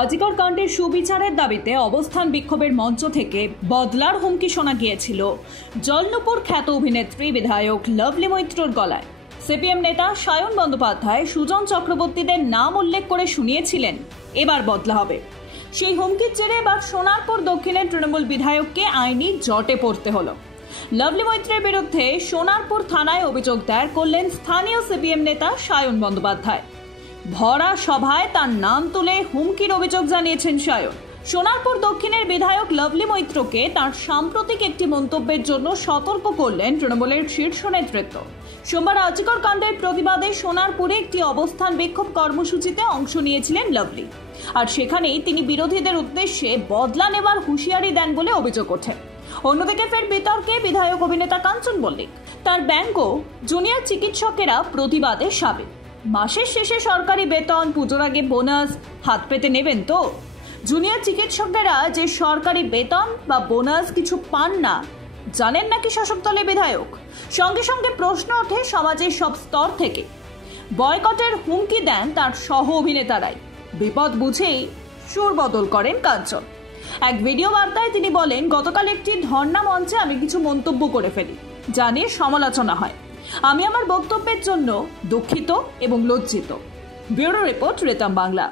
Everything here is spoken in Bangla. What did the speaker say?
আজিকর কাণ্ডের সুবিচারের দাবিতে অবস্থান বিক্ষোভের মঞ্চ থেকে বদলার হুমকি শোনা গিয়েছিল জলনপুর খ্যাত অভিনেত্রী বিধায়ক লাভলি মৈত্রর গলায়। সিপিএম নেতা সায়ন বন্দ্যোপাধ্যায় সুজন চক্রবর্তীদের নাম উল্লেখ করে শুনিয়েছিলেন এবার বদলা হবে। সেই হুমকির জেরে এবার সোনারপুর দক্ষিণের তৃণমূল বিধায়ককে আইনি জটে পড়তে হলো। লাভলি মৈত্রের বিরুদ্ধে সোনারপুর থানায় অভিযোগ দায়ের করলেন স্থানীয় সিপিএম নেতা সায়ন বন্দ্যোপাধ্যায়। ভরা সভায় তার নাম তুলে হুমকির অভিযোগ জানিয়েছেন সায়ন। সোনারপুর দক্ষিণের বিধায়ক লাভলি মৈত্রকে তার সাম্প্রতিক একটি মন্তব্যের জন্য সতর্ক করলেন তৃণমূলের শীর্ষ নেতৃত্ব। সোমবার আজিকর কাণ্ডের প্রতিবাদে সোনারপুরে একটি অবস্থান বিক্ষোভ কর্মসূচিতে অংশ নিয়েছিলেন লাভলি, আর সেখানেই তিনি বিরোধীদের উদ্দেশ্যে বদলা নেবার হুঁশিয়ারি দেন বলে অভিযোগ ওঠে। অন্যদিকে ফের বিতর্কে বিধায়ক অভিনেতা কাঞ্চন মল্লিক। তার ব্যঙ্গ, জুনিয়র চিকিৎসকেরা প্রতিবাদে সাবে। মাসের শেষে সরকারি বেতন, পুজোর আগে বোনাস হাত পেতে নেবেন তো? জুনিয়র চিকিৎসকেরা যে সরকারি বেতন বা বোনাস কিছু পান না জানেন নাকি শাসক দলের বিধায়ক? সঙ্গে সঙ্গে প্রশ্ন ওঠে সমাজের সব স্তর থেকে। বয়কটের হুমকি দেন তার সহ অভিনেতারাই। বিপদ বুঝেই সুর বদল করেন কাঞ্চন। এক ভিডিও বার্তায় তিনি বলেন, গতকাল একটি ধর্ণা মঞ্চে আমি কিছু মন্তব্য করে ফেলি, যা নিয়ে সমালোচনা হয়। আমি আমার বক্তব্যের জন্য দুঃখিত এবং লজ্জিত। Bureau report, Ritam Bangla.